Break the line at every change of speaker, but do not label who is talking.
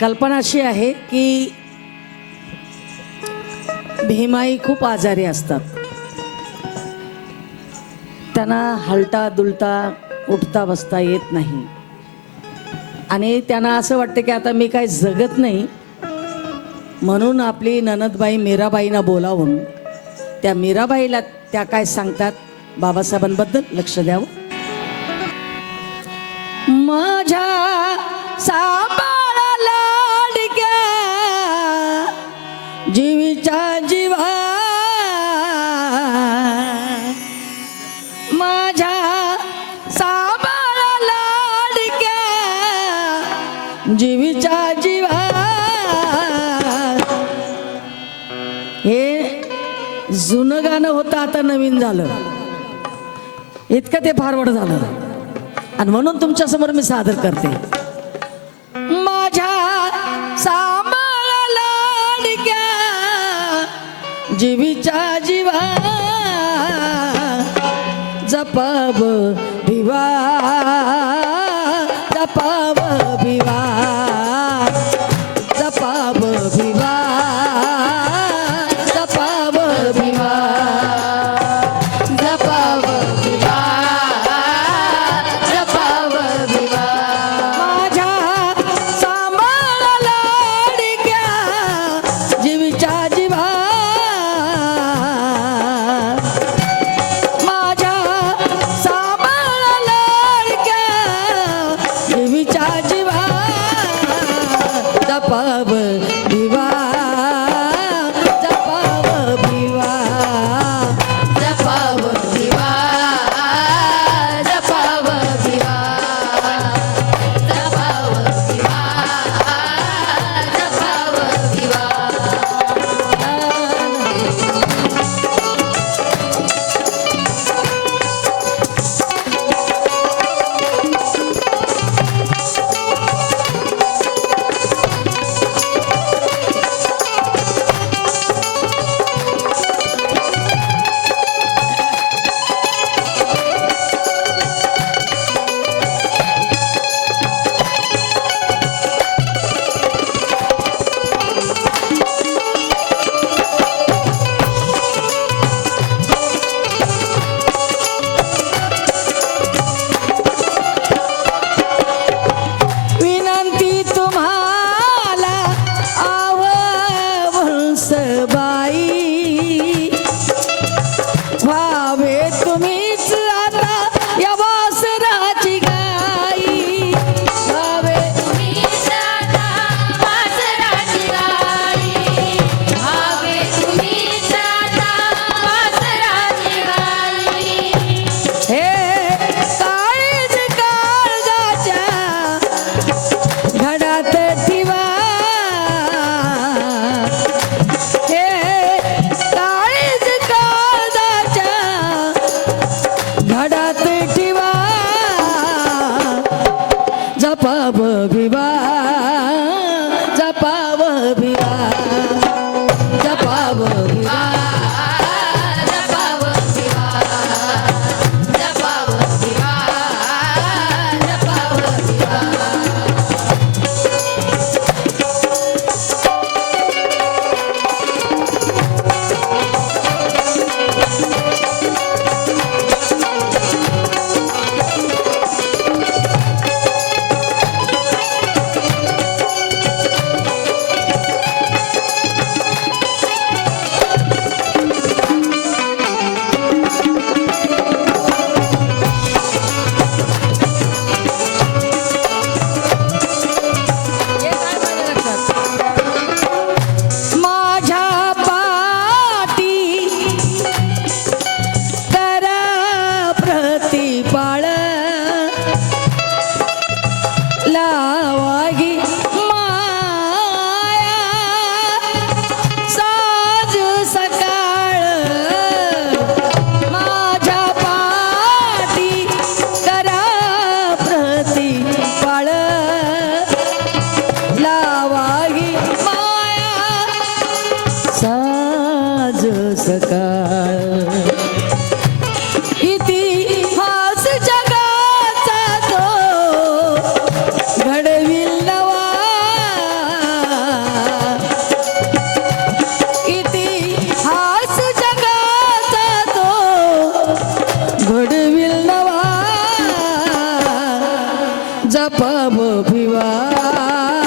कल्पना अशी आहे की भीमाई खूप आजारी असतात. त्यांना हलता दुलता उठता बसता येत नाही. आणि त्यांना असं वाटतं की आता मी काय जगत नाही. म्हणून आपली ननदबाई मीराबाईंना बोलावून त्या मीराबाईला त्या काय सांगतात? बाबासाहेबांबद्दल लक्ष द्यावं. माझ्या जीवीच्या जीवा. हे जुनं गाणं होतं आता नवीन झालं. इतकं ते फारवड झालं. आणि म्हणून तुमच्यासमोर मी सादर करते. माझ्या सांभाळा लाडक्या जीवीच्या जीवा. जपाब जीवा जपाव অভিমান